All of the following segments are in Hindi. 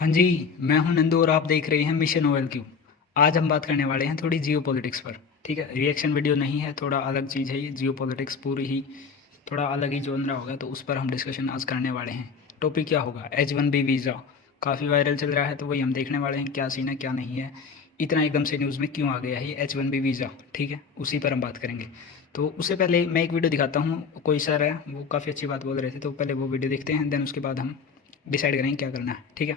हाँ जी, मैं हूं नंदू और आप देख रहे हैं मिशन ओएल क्यू। आज हम बात करने वाले हैं थोड़ी जियो पॉलिटिक्स पर। ठीक है, रिएक्शन वीडियो नहीं है, थोड़ा अलग चीज़ है ये। जियो पॉलिटिक्स पूरी ही थोड़ा अलग ही जोनरा होगा, तो उस पर हम डिस्कशन आज करने वाले हैं। टॉपिक क्या होगा? H1B वीज़ा काफ़ी वायरल चल रहा है, तो वही हम देखने वाले हैं क्या सीन है क्या नहीं है, इतना एकदम से न्यूज़ में क्यों आ गया है ये H1B वीज़ा। ठीक है, उसी पर हम बात करेंगे। तो उससे पहले मैं एक वीडियो दिखाता हूँ। कोई सर है, वो काफ़ी अच्छी बात बोल रहे थे, तो पहले वो वीडियो देखते हैं, देन उसके बाद हम डिसाइड करेंगे क्या करना है। ठीक है,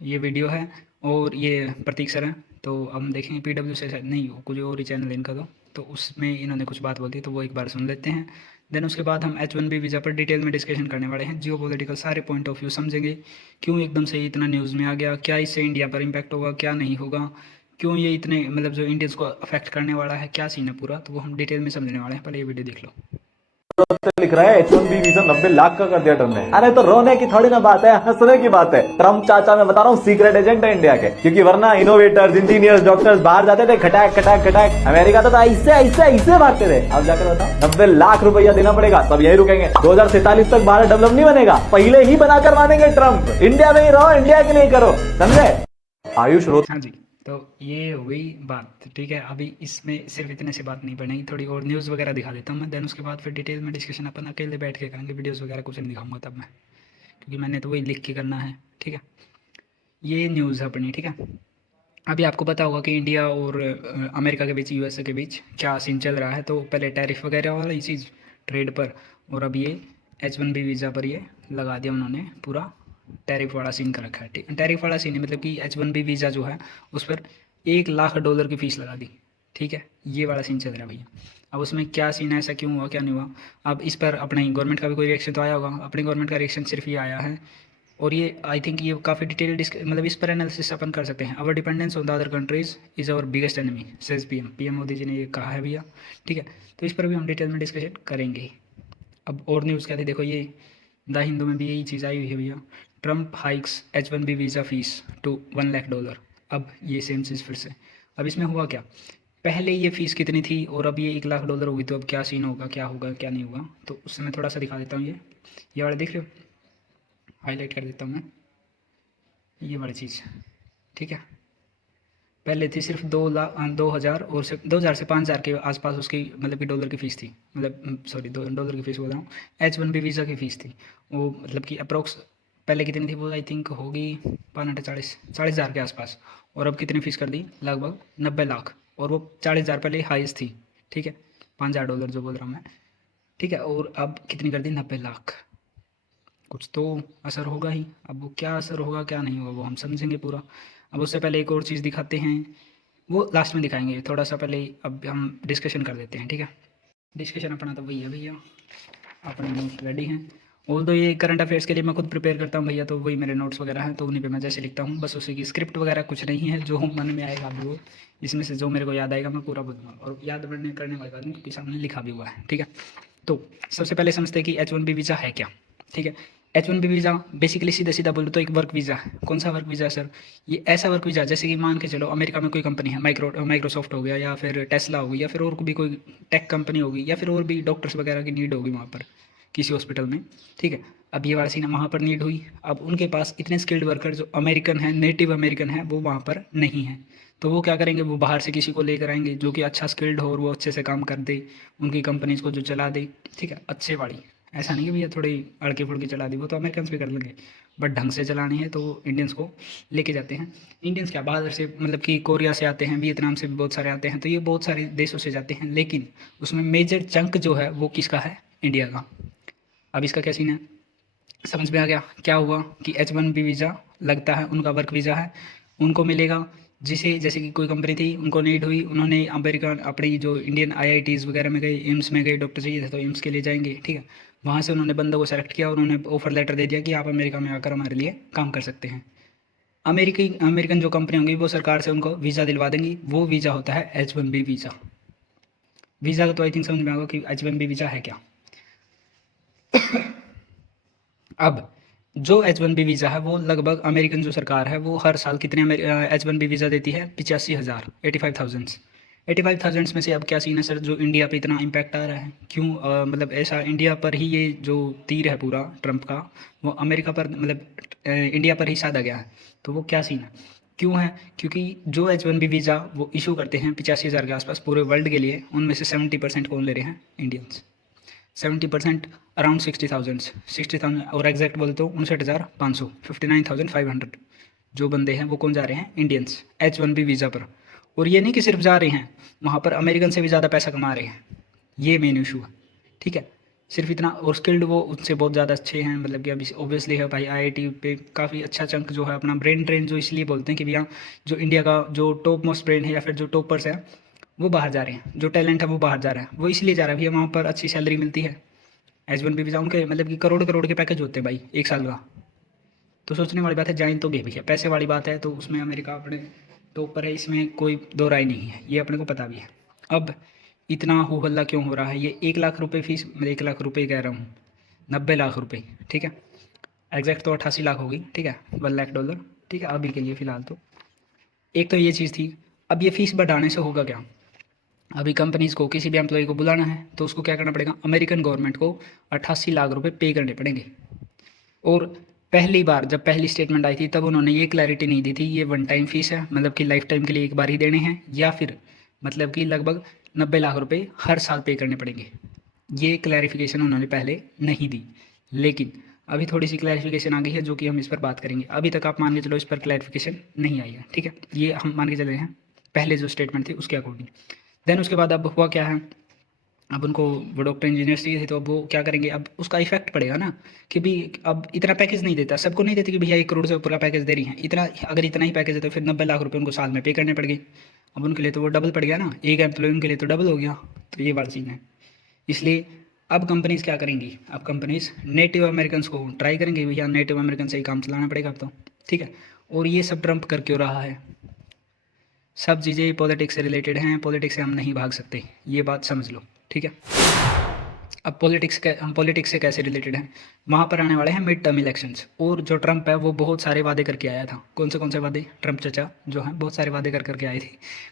ये वीडियो है और ये प्रतीक सर हैं। तो हम देखेंगे PW से शायद नहीं, हो कुछ और ही चैनल इनका, तो उसमें इन्होंने कुछ बात बोल दी, तो वो एक बार सुन लेते हैं। देन उसके बाद हम H1B वीज़ा पर डिटेल में डिस्कशन करने वाले हैं। जियो पॉलिटिकल सारे पॉइंट ऑफ व्यू समझेंगे, क्यों एकदम से इतना न्यूज़ में आ गया, क्या इससे इंडिया पर इम्पैक्ट होगा क्या नहीं होगा, क्यों ये इतने मतलब जो इंडियंस को अफेक्ट करने वाला है, क्या सीन है पूरा, तो वो हम डिटेल में समझने वाले हैं। पहले ये वीडियो देख लो। लिख रहा है H1B वीजा 90 लाख का कर दिया ट्रम्प ने। अरे तो रोने की थोड़ी ना बात है, हंसने की बात है। ट्रम्प चाचा मैं बता रहा हूँ सीक्रेट एजेंट है इंडिया के, क्योंकि वरना इनोवेटर्स इंजीनियर्स डॉक्टर्स बाहर जाते थे खटाक खटाक खटाक, अमेरिका तो ऐसे ऐसे ऐसे भागते थे। अब जाकर बताओ 90 लाख रुपया देना पड़ेगा, सब यही रुकेंगे। 2047 तक भारत डेवलप नहीं बनेगा, पहले ही बनाकर मानेंगे ट्रम्प। इंडिया में ही रहो, इंडिया के लिए करो, समझे? आयुष रोज हाँ जी, तो ये हो गई बात। ठीक है, अभी इसमें सिर्फ इतने से बात नहीं बनेगी, थोड़ी और न्यूज़ वगैरह दिखा देता हूँ मैं। देन उसके बाद फिर डिटेल में डिस्कशन अपन अकेले बैठ के करेंगे, वीडियोज़ वगैरह कुछ नहीं दिखाऊंगा तब मैं, क्योंकि मैंने तो वही लिख के करना है। ठीक है, ये न्यूज़ है अपनी। ठीक है, अभी आपको पता होगा कि इंडिया और अमेरिका के बीच, USA के बीच क्या सीन चल रहा है। तो पहले टैरिफ वगैरह वाला ये चीज़ ट्रेड पर, और अब ये H1B वीज़ा पर ये लगा दिया उन्होंने पूरा टैरिफ वाला सीन कर रखा है। ठीक, टैरिफ वाला सीन है मतलब कि H1B वीज़ा जो है उस पर $1 लाख की फ़ीस लगा दी। ठीक है, ये वाला सीन चल रहा है भैया। अब उसमें क्या सीन है, ऐसा क्यों हुआ क्या नहीं हुआ, अब इस पर अपने गवर्नमेंट का भी कोई रिएक्शन तो आया होगा। अपनी गवर्नमेंट का रिएक्शन सिर्फ ये आया है, और ये आई थिंक ये काफ़ी डिटेल मतलब इस पर एनालिसिस अपन कर सकते हैं। Our dependence on the other countries is our biggest enemy, says PM Modi ji ने ये कहा है भैया। ठीक है, तो इस पर भी हम डिटेल में डिस्कशन करेंगे। अब और न्यूज़ क्या थी देखो, ये द हिंदू में भी यही चीज़ आई हुई है भैया। Trump hikes H1B visa fee to $1 lakh. अब ये सेम चीज़ फिर से। अब इसमें हुआ क्या, पहले ये फ़ीस कितनी थी और अब ये $1 लाख होगी, तो अब क्या सीन होगा, क्या होगा क्या नहीं होगा, तो उससे मैं थोड़ा सा दिखा देता हूँ। ये वाला देख रहे हो, हाईलाइट कर देता हूँ मैं, ये वाली चीज़। ठीक है, पहले थी सिर्फ 2,000 और से 2,000 से 5,000 के आसपास उसकी मतलब कि डॉलर की फ़ीस थी, मतलब सॉरी $2 की फ़ीस बोल रहा हूँ। H1B वीज़ा की फ़ीस थी वो, मतलब कि अप्रोक्स पहले कितनी थी वो, आई थिंक होगी 40,000 के आसपास। और अब कितनी फ़ीस कर दी, लगभग 90 लाख। और वो 40,000 पहले हाईएस्ट थी। ठीक है, $5,000 जो बोल रहा हूँ मैं। ठीक है, और अब कितनी कर दी, 90 लाख। कुछ तो असर होगा ही। अब वो क्या असर होगा क्या नहीं होगा वो हम समझेंगे पूरा। अब उससे पहले एक और चीज़ दिखाते हैं, वो लास्ट में दिखाएंगे। थोड़ा सा पहले अब हम डिस्कशन कर देते हैं। ठीक है, डिस्कशन अपना तो वही है भैया, अपने नोट्स रेडी हैं। और तो ये करंट अफेयर्स के लिए मैं खुद प्रिपेयर करता हूँ भैया, तो वही मेरे नोट्स वगैरह हैं, तो उन्हीं पे मैं जैसे लिखता हूँ, बस उसी की स्क्रिप्ट वगैरह कुछ नहीं है, जो मन में आएगा अभी वो इसमें से जो मेरे को याद आएगा मैं पूरा बोलूँगा, और याद करने वाली बात नहीं, क्योंकि सामने लिखा भी हुआ है। ठीक है, तो सबसे पहले समझते हैं कि H1B वीज़ा है क्या। ठीक है, H1B वीज़ा बेसिकली सीधा सीधा बोलो तो एक वर्क वीज़ा है। कौन सा वर्क वीज़ा है सर? ये ऐसा वर्क वीज़ा जैसे कि मान के चलो अमेरिका में कोई कंपनी है, माइक्रोसॉफ्ट हो गया, या फिर टेस्ला होगी, या फिर और भी कोई टेक कंपनी होगी, या फिर और भी डॉक्टर्स वगैरह की नीड होगी वहाँ पर किसी हॉस्पिटल में। ठीक है, अब ये वाला सीन वहाँ पर नीड हुई, अब उनके पास इतने स्किल्ड वर्कर जो अमेरिकन है, नेटिव अमेरिकन है, वो वहाँ पर नहीं है। तो वो क्या करेंगे, वो बाहर से किसी को लेकर आएंगे जो कि अच्छा स्किल्ड हो और वो अच्छे से काम कर दे, उनकी कंपनीज को जो चला दे। ठीक है, अच्छे वाली, ऐसा नहीं कि भैया थोड़ी अड़के फुड़की चला दी, वो तो अमेरिकन भी कर लेंगे, बट ढंग से चलानी है तो इंडियंस को लेके जाते हैं। इंडियंस क्या बाहर से, मतलब कि कोरिया से आते हैं, वियतनाम से भी बहुत सारे आते हैं, तो ये बहुत सारे देशों से जाते हैं, लेकिन उसमें मेजर चंक जो है वो किसका है, इंडिया का। अब इसका क्या सीन है, समझ में आ गया क्या हुआ कि H1B वीज़ा लगता है उनका वर्क वीज़ा है, उनको मिलेगा। जिसे जैसे कि कोई कंपनी थी, उनको नीड हुई, उन्होंने अमेरिका अपनी जो इंडियन IITs वगैरह में गए, एम्स में गए, डॉक्टर चाहिए थे तो एम्स के लिए जाएंगे। ठीक है, वहाँ से उन्होंने बंदों को सेलेक्ट किया और उन्होंने ऑफर लेटर दे दिया कि आप अमेरिका में आकर हमारे लिए काम कर सकते हैं। अमेरिकन जो कंपनी होंगी वो सरकार से उनको वीज़ा दिलवा देंगी, वो वीज़ा होता है H1B वीज़ा। वीज़ा का तो आई थिंक समझ में आएगा कि H1B वीज़ा है क्या। अब जो H1B वीज़ा है वो लगभग अमेरिकन जो सरकार है वो हर साल कितने H1B वीज़ा देती है, 85,000, 85,000। 85,000 में से अब क्या सीन है सर, जो इंडिया पे इतना इम्पैक्ट आ रहा है क्यों, मतलब ऐसा इंडिया पर ही ये जो तीर है पूरा ट्रम्प का, वो अमेरिका पर मतलब इंडिया पर ही साधा गया है। तो वो क्या सीन है, क्यों है? क्योंकि जो H1B वीज़ा वो इशू करते हैं 85,000 के आसपास पूरे वर्ल्ड के लिए, उनमें से 70% कौन ले रहे हैं? इंडियंस। 70% अराउंड 60,000 और एग्जैक्ट बोले तो 59,500, 59,500 जो बंदे हैं वो कौन जा रहे हैं? इंडियंस H1B वीज़ा पर। और ये नहीं कि सिर्फ जा रहे हैं, वहाँ पर अमेरिकन से भी ज़्यादा पैसा कमा रहे हैं, ये मेन इशू है, ठीक है। सिर्फ इतना, और स्किल्ड वो उनसे बहुत ज़्यादा अच्छे हैं, मतलब कि अभी ऑब्वियसली है भाई, आईआईटी पे काफ़ी अच्छा चंक जो है अपना ब्रेन ट्रेन, जो इसलिए बोलते हैं कि भैया जो इंडिया का जो टॉप मोस्ट ब्रेन है या फिर जो टॉपर्स है वो बाहर जा रहे हैं, जो टैलेंट है वो बाहर जा रहा है, वो इसलिए जा रहा है भैया वहाँ पर अच्छी सैलरी मिलती है। H1B वीज़ा उनके मतलब कि करोड़ करोड़ के पैकेज होते हैं भाई एक साल का। तो सोचने वाली बात है, जाइन तो भी भैया पैसे वाली बात है, तो उसमें अमेरिका अपने टॉप पर है, इसमें कोई दो राय नहीं है, ये अपने को पता भी है। अब इतना हो हल्ला क्यों हो रहा है? ये 1 लाख रुपये फीस, मैं 1 लाख रुपये कह रहा हूँ, 90 लाख रुपये, ठीक है। एग्जैक्ट तो 88 लाख होगी, ठीक है, $1 लाख, ठीक है अभी के लिए फ़िलहाल। तो एक तो ये चीज़ थी। अब ये फ़ीस बढ़ाने से होगा क्या? अभी कंपनीज़ को किसी भी एम्प्लॉय को बुलाना है तो उसको क्या करना पड़ेगा? अमेरिकन गवर्नमेंट को 88 लाख रुपये पे करने पड़ेंगे। और पहली बार जब पहली स्टेटमेंट आई थी तब उन्होंने ये क्लैरिटी नहीं दी थी, ये वन टाइम फीस है, मतलब कि लाइफ टाइम के लिए एक बार ही देने हैं, या फिर मतलब कि लगभग 90 लाख रुपए हर साल पे करने पड़ेंगे। ये क्लैरिफिकेशन उन्होंने पहले नहीं दी, लेकिन अभी थोड़ी सी क्लैरिफिकेशन आ गई है, जो कि हम इस पर बात करेंगे। अभी तक आप मान के चलो इस पर क्लैरिफिकेशन नहीं आई है, ठीक है, ये हम मान के चल रहे हैं पहले जो स्टेटमेंट थी उसके अकॉर्डिंग। देन उसके बाद अब हुआ क्या है, अब उनको वो डॉक्टर इंजीनियर्स चाहिए थे, तो अब वो क्या करेंगे? अब उसका इफेक्ट पड़ेगा ना, कि भी अब इतना पैकेज नहीं देता, सबको नहीं देते कि भैया 1 करोड़ से ऊपर का पैकेज दे रही हैं, इतना अगर इतना ही पैकेज है तो फिर 90 लाख रुपए उनको साल में पे करने पड़ गए। अब उनके लिए तो वो डबल पड़ गया ना, एक एम्प्लॉय उनके लिए तो डबल हो गया। तो ये बात चीज़ है। इसलिए अब कंपनीज़ क्या करेंगी? अब कंपनीज़ नेटिव अमेरिकन को ट्राई करेंगे, भैया नेटिव अमेरिकन से ही काम चलाना पड़ेगा अब तो, ठीक है। और ये सब ट्रम्प कर क्यों रहा है? सब चीज़ें पॉलिटिक्स से रिलेटेड हैं, पॉलिटिक्स से हम नहीं भाग सकते, ये बात समझ लो, ठीक है। अब हम पॉलिटिक्स से कैसे रिलेटेड हैं? वहाँ पर आने वाले हैं मिड टर्म इलेक्शंस, और जो ट्रम्प है वो बहुत सारे वादे करके आया था। कौन से वादे? ट्रम्प चचा जो हैं बहुत सारे वादे करके आए थे।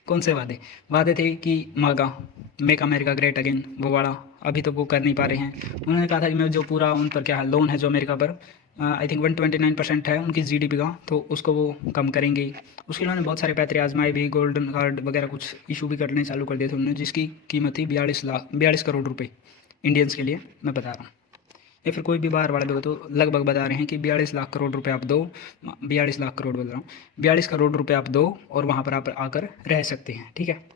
कौन से वादे? वादे थे कि मागा, मेक अमेरिका ग्रेट अगेन, वो वाला अभी तो वो कर नहीं पा रहे हैं। उन्होंने कहा था कि मैं जो पूरा उन पर क्या लोन है जो अमेरिका पर आई थिंक 129% है उनकी जीडीपी का, तो उसको वो कम करेंगे। उसके उन्होंने बहुत सारे पैतरे आजमाए भी, गोल्डन कार्ड वगैरह कुछ इशू भी करने चालू कर दिए थे उन्होंने, जिसकी कीमत थी 42 करोड़ रुपए इंडियंस के लिए, मैं बता रहा हूँ। या फिर कोई भी बाहर वाले लोग तो लगभग बता रहे हैं कि 42 लाख करोड़ रुपए आप दो, 42 लाख करोड़ बोल रहा हूँ, 42 करोड़ रुपए आप दो और वहाँ पर आप आकर रह सकते हैं, ठीक है।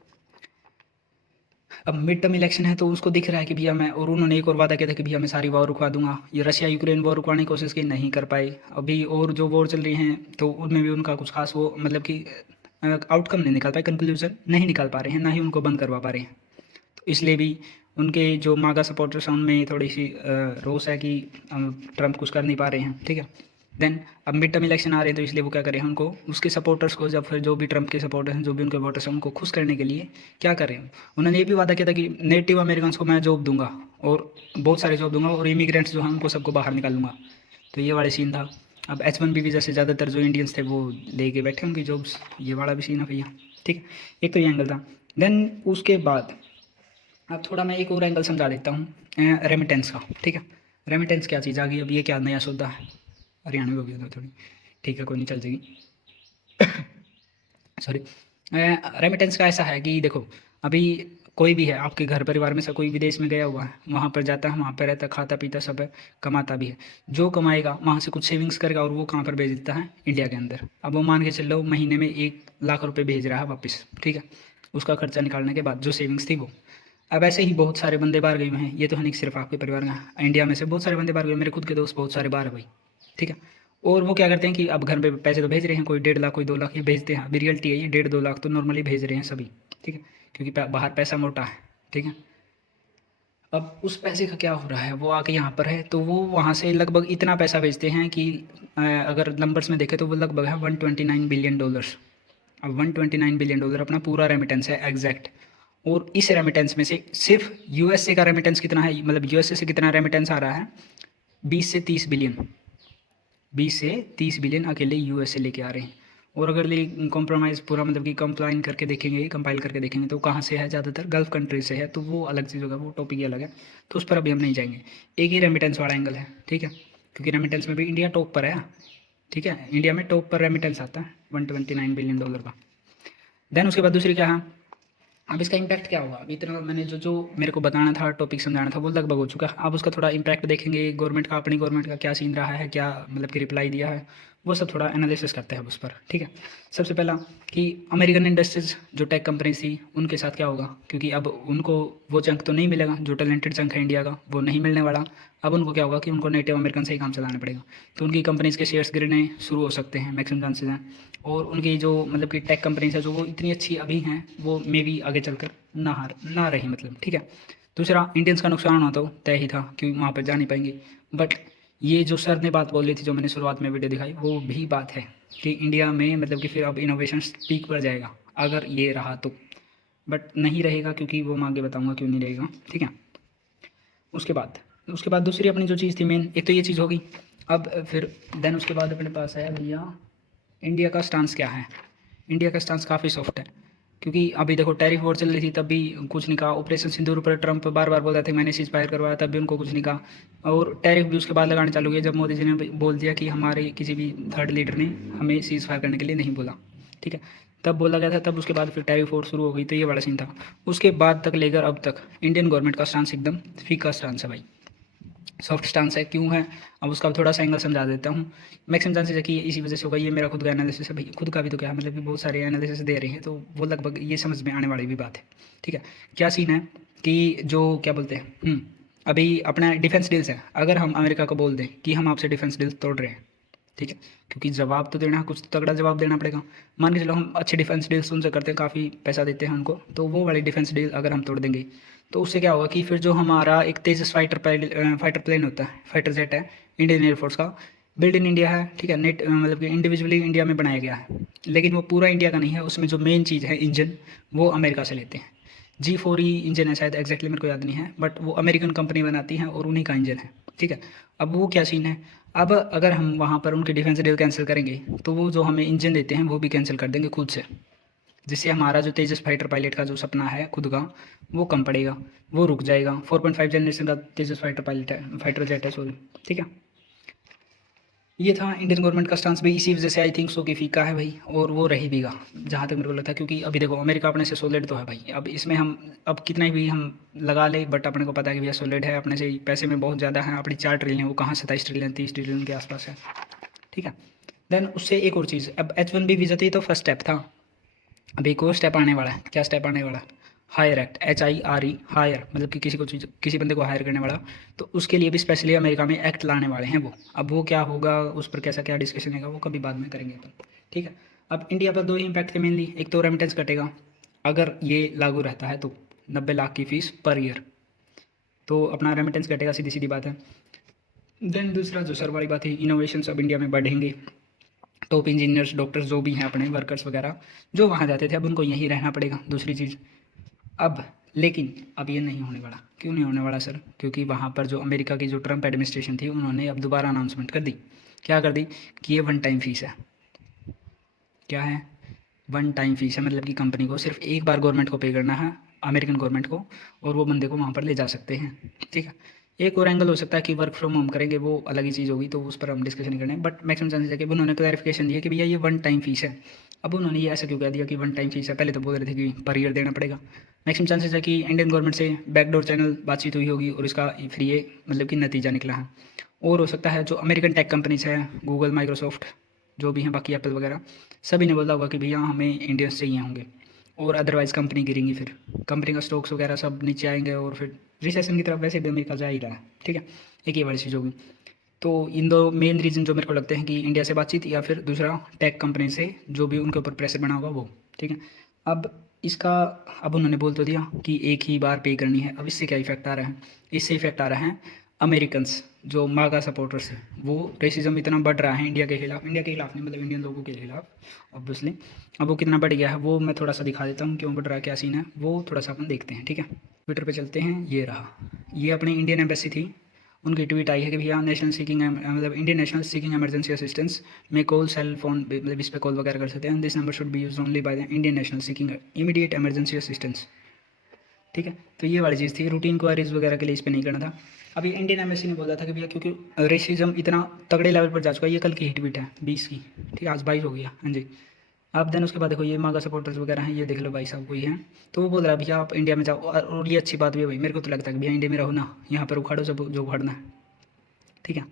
अब मिड टर्म इलेक्शन है तो उसको दिख रहा है कि भैया मैं, और उन्होंने एक और वादा किया था कि भैया मैं सारी वॉर रुकवा दूंगा। ये रशिया यूक्रेन वॉर रुकवाने की कोशिश की, नहीं कर पाए अभी। और जो वॉर चल रही हैं तो उनमें भी उनका कुछ खास वो मतलब कि आउटकम नहीं निकाल पाए, कंक्लूजन नहीं निकाल पा रहे हैं, ना ही उनको बंद करवा पा रहे हैं। तो इसलिए भी उनके जो मागा सपोर्टर्स हैं उनमें थोड़ी सी रोष है कि ट्रम्प कुछ कर नहीं पा रहे हैं, ठीक है। देन अब मिड टर्म इलेक्शन आ रहे हैं तो इसलिए वो क्या करें, उनको उसके सपोर्टर्स को, जब फिर जो भी ट्रम्प के सपोर्टर्स हैं, जो भी उनके वोटर्स हैं, उनको खुश करने के लिए क्या कर रहे हैं? उन्होंने ये भी वादा किया था कि नेटिव अमेरिकन को मैं जॉब दूंगा, और बहुत सारे जॉब दूंगा, और इमिग्रेंट्स जो हैं उनको सबको बाहर निकालूंगा। तो ये वाला सीन था। अब H1B वीज़ा से ज़्यादातर जो इंडियंस थे वो लेके बैठे उनकी जॉब्स, ये वाला भी सीन है भैया, ठीक है। एक तो ये एंगल था। देन उसके बाद अब थोड़ा मैं एक और एंगल समझा देता हूँ रेमिटेंस का, ठीक है। रेमिटेंस क्या चीज़ आ गई? अब ये क्या नया सौदा है? हरियाणा में हो गया था थोड़ी, ठीक है कोई नहीं, चल जाएगी। सॉरी। रेमिटेंस का ऐसा है कि देखो, अभी कोई भी है आपके घर परिवार में से कोई विदेश में गया हुआ है, वहाँ पर जाता है, वहाँ पर रहता है, खाता पीता सब है, कमाता भी है। जो कमाएगा वहाँ से कुछ सेविंग्स करेगा और वो कहाँ पर भेज देता है? इंडिया के अंदर। अब वो मान के चल लो महीने में 1 लाख रुपये भेज रहा है वापस, ठीक है, उसका खर्चा निकालने के बाद जो सेविंग्स थी वो। अब ऐसे ही बहुत सारे बंदे बाहर गए हुए हैं, ये तो है नहीं सिर्फ आपके परिवार का, इंडिया में से बहुत सारे बंदे बाहर गए, मेरे खुद के दोस्त बहुत सारे बाहर है भाई, ठीक है। और वो क्या करते हैं कि अब घर पे पैसे तो भेज रहे हैं, कोई 1.5 लाख कोई 2 लाख ये भेजते हैं। अभी रियलिटी है ये 1.5-2 लाख तो नॉर्मली भेज रहे हैं सभी, ठीक है, क्योंकि बाहर पैसा मोटा है, ठीक है। अब उस पैसे का क्या हो रहा है, वो आके यहाँ पर है तो वो वहाँ से लगभग इतना पैसा भेजते हैं कि अगर नंबर्स में देखें तो वो लगभग है $129 बिलियन। अब $129 बिलियन अपना पूरा रेमिटेंस है एग्जैक्ट। और इस रेमिटेंस में से सिर्फ यूएसए का रेमिटेंस कितना है, मतलब यूएसए से कितना रेमिटेंस आ रहा है? 20 से 30 बिलियन, 20 से 30 बिलियन अकेले यूएसए लेके आ रहे हैं। और अगर कॉम्प्रोमाइज़ पूरा मतलब कि कंप्लाइन करके देखेंगे, कंपाइल करके देखेंगे तो कहाँ से है? ज़्यादातर गल्फ़ कंट्री से है, तो वो अलग चीज़ होगा, वो टॉपिक ही अलग है, तो उस पर अभी हम नहीं जाएंगे। एक ही रेमिटेंस वाला एंगल है, ठीक है, क्योंकि रेमिटेंस में भी इंडिया टॉप पर है, ठीक है, इंडिया में टॉप पर रेमिटेंस आता है $129 बिलियन का। देन उसके बाद दूसरी क्या है, अब इसका इम्पैक्ट क्या होगा। अभी इतना मैंने जो जो मेरे को बताना था, टॉपिक समझाना था, वो लगभग हो चुका है। अब उसका थोड़ा इम्पैक्ट देखेंगे गवर्नमेंट का, अपनी गवर्नमेंट का क्या सीन रहा है, क्या मतलब कि रिप्लाई दिया है, वो सब थोड़ा एनालिसिस करते हैं उस पर। ठीक है, सबसे पहला कि अमेरिकन इंडस्ट्रीज जो टेक कंपनी थी उनके साथ क्या होगा, क्योंकि अब उनको वो चंक तो नहीं मिलेगा, जो टैलेंटेड चंक है इंडिया का वो नहीं मिलने वाला। अब उनको क्या होगा कि उनको नेटिव अमेरिकन से ही काम चलाना पड़ेगा, तो उनकी कंपनीज़ के शेयर्स गिरने शुरू हो सकते हैं, मैक्सिमम चांसेस हैं। और उनकी जो मतलब कि टेक कंपनीज है जो वो इतनी अच्छी अभी हैं, वो मे भी आगे चलकर ना रही मतलब। ठीक है, दूसरा इंडियंस का नुकसान होता तो तय ही था, क्योंकि वहाँ पर जा नहीं पाएंगे। बट ये जो सर ने बात बोली थी, जो मैंने शुरुआत में वीडियो दिखाई, वो भी बात है कि इंडिया में मतलब कि फिर अब इनोवेशन पीक पर जाएगा अगर ये रहा तो। बट नहीं रहेगा, क्योंकि वो मैं आगे बताऊँगा क्यों नहीं रहेगा। ठीक है, उसके बाद दूसरी अपनी जो चीज़ थी मेन, एक तो ये चीज़ होगी। अब फिर देन उसके बाद अपने पास है भैया इंडिया का स्टांस क्या है। इंडिया का स्टांस काफ़ी सॉफ्ट है, क्योंकि अभी देखो टैरिफ वॉर चल रही थी तब भी कुछ नहीं कहा। ऑपरेशन सिंदूर पर ट्रंप बार बार बोल रहे थे मैंने सीज फायर करवाया, तब भी उनको कुछ नहीं कहा। और टैरिफ भी उसके बाद लगाने चालू किए जब मोदी जी ने बोल दिया कि हमारे किसी भी थर्ड लीडर ने हमें सीज फायर करने के लिए नहीं बोला। ठीक है, तब बोला गया था, तब उसके बाद फिर टैरिफ वॉर शुरू हो गई, तो ये बड़ा सीन था। उसके बाद तक लेकर अब तक इंडियन गवर्नमेंट का स्टांस एकदम फीका स्टांस है भाई, सॉफ्ट स्टांस है। क्यों है, अब उसका थोड़ा सा एंगल समझा देता हूँ। मैक्सिमम चांसेस है कि इसी वजह से होगा। ये मेरा खुद का एनालिसिस है भाई, खुद का भी तो क्या है, मतलब कि बहुत सारे एनालिसिस दे रहे हैं, तो वो लगभग ये समझ में आने वाली भी बात है। ठीक है, क्या सीन है कि जो क्या बोलते हैं, अभी अपना डिफेंस डील्स है, अगर हम अमेरिका को बोल दें कि हम आपसे डिफेंस डील्स तोड़ रहे हैं, ठीक है, क्योंकि जवाब तो देना है, कुछ तगड़ा जवाब देना पड़ेगा। मान के चलो हम अच्छे डिफेंस डील्स उनसे करते हैं, काफ़ी पैसा देते हैं उनको, तो वो वाली डिफेंस डील अगर हम तोड़ देंगे तो उससे क्या होगा कि फिर जो हमारा एक तेजस फाइटर प्लेन होता है, फाइटर जेट है इंडियन एयरफोर्स का, बिल्ड इन इंडिया है। ठीक है, नेट मतलब कि इंडिविजुअली इंडिया में बनाया गया है, लेकिन वो पूरा इंडिया का नहीं है। उसमें जो मेन चीज़ है इंजन, वो अमेरिका से लेते हैं। G4E इंजन है शायद, एग्जैक्टली मेरे को याद नहीं है, बट वो अमेरिकन कंपनी बनाती है और उन्हीं का इंजन है। ठीक है, अब वो क्या सीन है, अब अगर हम वहाँ पर उनकी डिफेंस डील कैंसिल करेंगे तो वो जो हमें इंजन देते हैं वो भी कैंसिल कर देंगे खुद से, जिससे हमारा जो तेजस फाइटर पायलट का जो सपना है खुद का, वो कम पड़ेगा, वो रुक जाएगा। 4.5 जनरेशन का तेजस फाइटर पायलट है, फाइटर जेट है सॉरी। ठीक है, ये था इंडियन गवर्नमेंट का स्टांस भी, इसी वजह से आई थिंक सो कि फीका है भाई, और वो रही भीगा जहाँ तक मेरे को लगता है। क्योंकि अभी देखो अमेरिका अपने से सॉलिड तो है भाई, अब इसमें हम अब कितना भी हम लगा ले, बट अपने को पता है कि भैया सॉलिड है अपने से ही, पैसे में बहुत ज़्यादा है। अपनी 4 ट्रिलियन, वो कहाँ 27 ट्रिलियन 30 ट्रिलियन के आसपास है। ठीक है, देन उससे एक और चीज़, अब H1B वीज़ा थी तो फर्स्ट स्टेप था, अब एक और स्टेप आने वाला है। क्या स्टेप आने वाला है, हायर एक्ट, HIRE, हायर मतलब कि किसी बंदे को हायर करने वाला, तो उसके लिए भी स्पेशली अमेरिका में एक्ट लाने वाले हैं वो। अब वो क्या होगा, उस पर कैसा क्या डिस्कशन होगा, वो कभी बाद में करेंगे अपन। ठीक है, अब इंडिया पर 2 ही इम्पैक्ट थे मेनली, एक तो रेमिटेंस घटेगा अगर ये लागू रहता है तो, 90 लाख की फ़ीस पर ईयर, तो अपना रेमिटेंस घटेगा, सीधी सीधी बात है। देन दूसरा जो सर वाली बात है, इनोवेशन अब इंडिया में बढ़ेंगे। टॉप इंजीनियर्स, डॉक्टर्स जो भी हैं अपने वर्कर्स वगैरह जो वहाँ जाते थे, अब उनको यहीं रहना पड़ेगा। दूसरी चीज़, अब लेकिन अब ये नहीं होने वाला। क्यों नहीं होने वाला सर, क्योंकि वहाँ पर जो अमेरिका की जो ट्रंप एडमिनिस्ट्रेशन थी, उन्होंने अब दोबारा अनाउंसमेंट कर दी। क्या कर दी कि ये 1 टाइम फीस है। क्या है, 1 टाइम फीस है, मतलब कि कंपनी को सिर्फ एक बार गवर्नमेंट को पे करना है, अमेरिकन गवर्नमेंट को, और वो बंदे को वहाँ पर ले जा सकते हैं। ठीक है, एक और एंगल हो सकता है कि वर्क फ्रॉम होम करेंगे, वो अलग ही चीज़ होगी, तो उस पर हम डिस्कशन नहीं करें। बट मैक्सिमम चांसेस है कि उन्होंने क्लैरिफिकेशन दिया कि भैया ये 1 टाइम फीस है। अब उन्होंने ये ऐसा क्यों कह दिया कि 1 टाइम फीस है, पहले तो बोल रहे थे कि पर ईयर देना पड़ेगा। मैक्सिमम चांसेस है कि इंडियन गवर्नमेंट से बैकडोर चैनल बातचीत हुई होगी और इसका फिर ये मतलब कि नतीजा निकला है। और हो सकता है जो अमेरिकन टेक कंपनीज है, गूगल, माइक्रोसॉफ्ट, जो भी हैं बाकी एप्पल वगैरह, सभी ने बोला होगा कि भैया हमें इंडियंस चाहिए होंगे, और अदरवाइज़ कंपनी गिरेंगी, फिर कंपनी का स्टॉक्स वगैरह सब नीचे आएंगे, और फिर रिसेशन की तरफ वैसे भी अमेरिका जा ही रहा है। ठीक है, एक ये बड़ी चीज़ होगी। तो इन दो मेन रीज़न जो मेरे को लगते हैं कि इंडिया से बातचीत, या फिर दूसरा टेक कंपनी से जो भी उनके ऊपर प्रेशर बना होगा वो। ठीक है, अब इसका, अब उन्होंने बोल तो दिया कि एक ही बार पे करनी है। अब इससे क्या इफेक्ट आ रहा है, इससे इफेक्ट आ रहा है अमेरिकन्स जो मागा सपोर्टर्स हैं, वो रेसिज्म इतना बढ़ रहा है इंडिया के खिलाफ, इंडिया के खिलाफ नहीं मतलब इंडियन लोगों के खिलाफ ऑब्वियसली। अब वो कितना बढ़ गया है वो मैं थोड़ा सा दिखा देता हूँ, क्यों बढ़ रहा है, क्या सीन है, वो थोड़ा सा अपन देखते हैं। ठीक है, ट्विटर पे चलते हैं, ये रहा, ये अपनी इंडियन एम्बेसी थी, उनकी ट्वीट आई है कि भैया नेशनल सीकिंग मतलब Indian national seeking emergency assistance में कॉल सेल फोन मतलब इस पर कॉल वगैरह कर सकते हैं। This number should be use only by the Indian national seeking immediate emergency assistance. ठीक है, तो ये वाली चीज़ थी, रूटीन क्वारीज वगैरह के लिए इस पर नहीं करना था। अभी इंडियन एम्बेसी ने बोला था कि भैया क्योंकि रेसिज्म इतना तगड़े लेवल पर जा चुका है, ये कल की हिट बीट है 20 की, ठीक है, आज 22 हो गया, हाँ जी। अब देन उसके बाद देखो ये मागा सपोर्टर्स वगैरह हैं, ये देख लो भाई साहब कोई है, तो वो बोल रहा है भैया आप इंडिया में जाओ, और ये अच्छी बात भी है भाई, मेरे को तो लगता है कि भैया इंडिया में रहो ना, यहाँ पर उखाड़ो सब जो उखाड़ना है, ठीक है।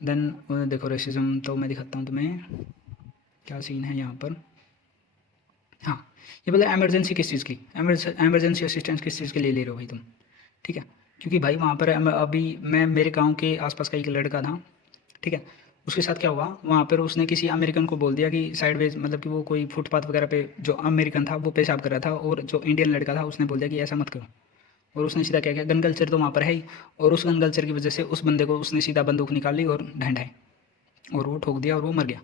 देन देखो रेसिज्म तो मैं दिखाता हूँ तुम्हें क्या सीन है यहाँ पर। हाँ, ये बोला इमरजेंसी किस चीज़ की, इमरजेंसी असिस्टेंस किस चीज़ के लिए ले रहे हो भाई तुम, ठीक है। क्योंकि भाई वहाँ पर अभी मैं मेरे गांव के आसपास का एक लड़का था, ठीक है, उसके साथ क्या हुआ, वहाँ पर उसने किसी अमेरिकन को बोल दिया कि साइडवेज, मतलब कि वो कोई फुटपाथ वगैरह पे जो अमेरिकन था वो पेशाब कर रहा था, और जो इंडियन लड़का था उसने बोल दिया कि ऐसा मत करो, और उसने सीधा क्या किया, गन कल्चर तो वहाँ पर है ही, और उस गन कल्चर की वजह से उस बंदे को उसने सीधा बंदूक निकाल ली और ढंढाई, और वो ठोक दिया और वो मर गया।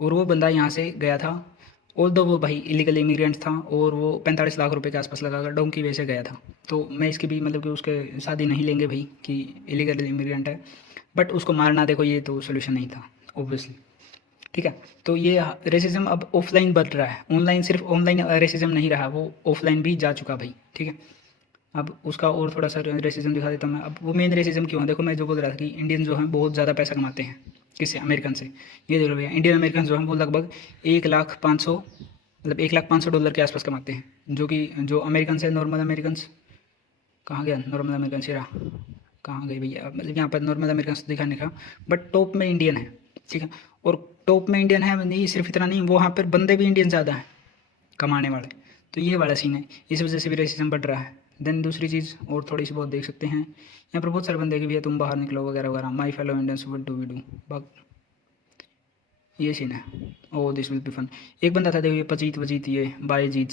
और वो बंदा यहाँ से गया था, और दो वो भाई इलीगल इमिग्रेंट था, और वो 45 लाख रुपए के आसपास लगाकर डोंकी वे से गया था। तो मैं इसकी भी मतलब कि उसके शादी नहीं लेंगे भाई कि इलीगल इमिग्रेंट है, बट उसको मारना देखो ये तो सोल्यूशन नहीं था ऑब्वियसली, ठीक है। तो ये रेसिज्म अब ऑफलाइन बढ़ रहा है, ऑनलाइन सिर्फ ऑनलाइन रेसिज्म नहीं रहा, वो ऑफलाइन भी जा चुका भाई, ठीक है। अब उसका और थोड़ा सा रेसिज्म दिखा देता हूँ मैं। अब वो मेन रेसिज्म क्यों है, देखो मैं जो बोल रहा था कि इंडियन जो हैं बहुत ज़्यादा पैसा कमाते हैं, किससे, अमेरिकन से। ये देख लो भैया इंडियन अमेरिकन जो हैं वो लगभग 1,500,000, मतलब 1,500,000 डॉलर के आसपास कमाते हैं, जो कि जो अमेरिकन है, नॉर्मल अमेरिकन, कहाँ गया नॉर्मल अमेरिकन से रहा, कहाँ गई भैया, मतलब यहाँ पर नॉर्मल अमेरिकन दिखाने का, बट टॉप में इंडियन है, ठीक है। और टॉप में इंडियन है नहीं, सिर्फ इतना नहीं, वहाँ पर बंदे भी इंडियन ज़्यादा हैं कमाने वाले। तो ये वाला सीन है, इस वजह से भी रेसिज्म बढ़ रहा है। देन दूसरी चीज़ और थोड़ी सी बहुत देख सकते हैं, यहाँ पर बहुत सारे बंदे कि भैया तुम बाहर निकलो वगैरह वगैरह, my fellow Indians what do we do, बग ये सीन है। Oh this will be fun. एक बंदा था देखो ये पजीत वजीत, ये बाय जीत,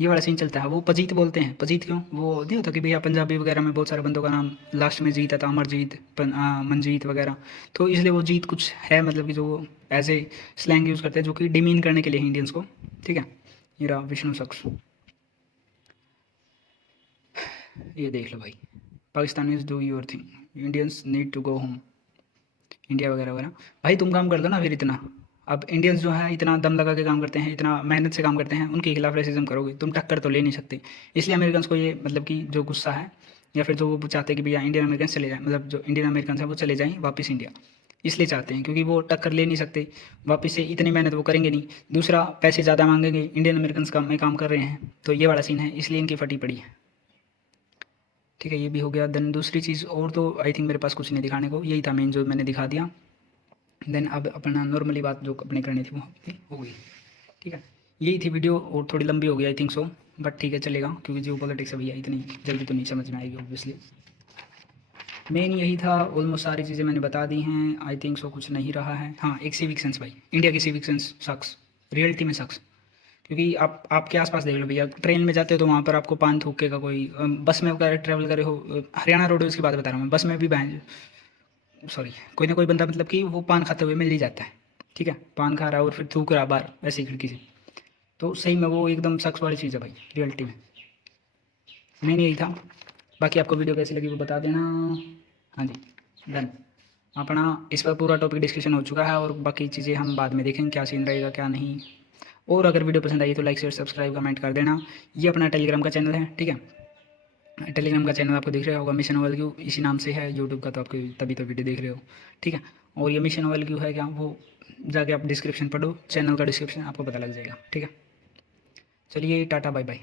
ये वाला सीन चलता है। वो पजीत बोलते हैं, पजीत क्यों, वो नहीं होता कि भैया पंजाबी वगैरह में बहुत सारे बंदों का नाम लास्ट में जीत आता, अमरजीत, मनजीत वगैरह, तो इसलिए वो जीत कुछ है, मतलब कि जो वो एज ए स्लैंग यूज़ करते हैं, जो कि डिमीन करने के लिए इंडियंस को, ठीक है। ये रहा विष्णु शख्स, ये देख लो भाई, Pakistanis do your thing, Indians need to go home, India वगैरह वगैरह। भाई तुम काम कर दो ना फिर इतना, अब इंडियंस जो है इतना दम लगा के काम करते हैं, इतना मेहनत से काम करते हैं, उनके खिलाफ रेसिज्म करोगे तुम, टक्कर तो ले नहीं सकते। इसलिए अमेरिकन को ये मतलब कि जो गुस्सा है, या फिर जो वो चाहते हैं कि भैया इंडियन अमेरिकन चले जाएँ, मतलब जो इंडियन अमेरिकन है वो चले जाएँ वापस इंडिया, इसलिए चाहते हैं क्योंकि वो टक्कर ले नहीं सकते वापस से, इतनी मेहनत वो करेंगे नहीं, दूसरा पैसे ज़्यादा मांगेंगे, इंडियन अमेरिकन काम में काम कर रहे हैं, तो ये वाला सीन है, इसलिए इनकी फटी पड़ी है, ठीक है। ये भी हो गया। देन दूसरी चीज़ और तो आई थिंक मेरे पास कुछ नहीं दिखाने को, यही था मेन जो मैंने दिखा दिया। देन अब अपना नॉर्मली बात जो अपने करनी थी वो हो गई, ठीक है। यही थी वीडियो, और थोड़ी लंबी हो गई आई थिंक सो, बट ठीक है चलेगा, क्योंकि जियो पॉलिटिक्स है भैया, इतनी जल्दी तो नहीं समझ में आएगी ऑब्वियसली। मेन यही था, ऑलमोस्ट सारी चीज़ें मैंने बता दी हैं, आई थिंक सो कुछ नहीं रहा है। हाँ एक सिविक सेंस भाई, इंडिया की सिविक सेंस शख्स, रियलिटी में शख्स, क्योंकि आप आपके आसपास देख लो भैया, ट्रेन में जाते हो तो वहाँ पर आपको पान थूके का कोई, बस में वगैरह ट्रैवल करे हो, हरियाणा रोडवेज की बात बता रहा हूँ मैं, बस में भी बहन, सॉरी, कोई ना कोई बंदा मतलब कि वो पान खाते हुए मिल ही जाता है, ठीक है, पान खा रहा है और फिर थूक रहा बाहर ऐसी खिड़की से, तो सही में वो एकदम शख्स वाली चीज़ है भाई रियलिटी में। मेन यही था, बाकी आपको वीडियो कैसी लगी वो बता देना। हाँ जी डन, अपना इस पर पूरा टॉपिक डिस्कशन हो चुका है, और बाकी चीज़ें हम बाद में देखेंगे क्या सीन रहेगा क्या नहीं। और अगर वीडियो पसंद आई तो लाइक शेयर सब्सक्राइब कमेंट कर देना। ये अपना टेलीग्राम का चैनल है, ठीक है, टेलीग्राम का चैनल आपको दिख रहा होगा, मिशन ऑयल क्यू इसी नाम से है, यूट्यूब का तो आपको तभी तो वीडियो देख रहे हो, ठीक है। और ये मिशन ऑयल क्यू है क्या, वो जाके आप डिस्क्रिप्शन पढ़ो, चैनल का डिस्क्रिप्शन आपको पता लग जाएगा, ठीक है। चलिए टाटा बाय बाय।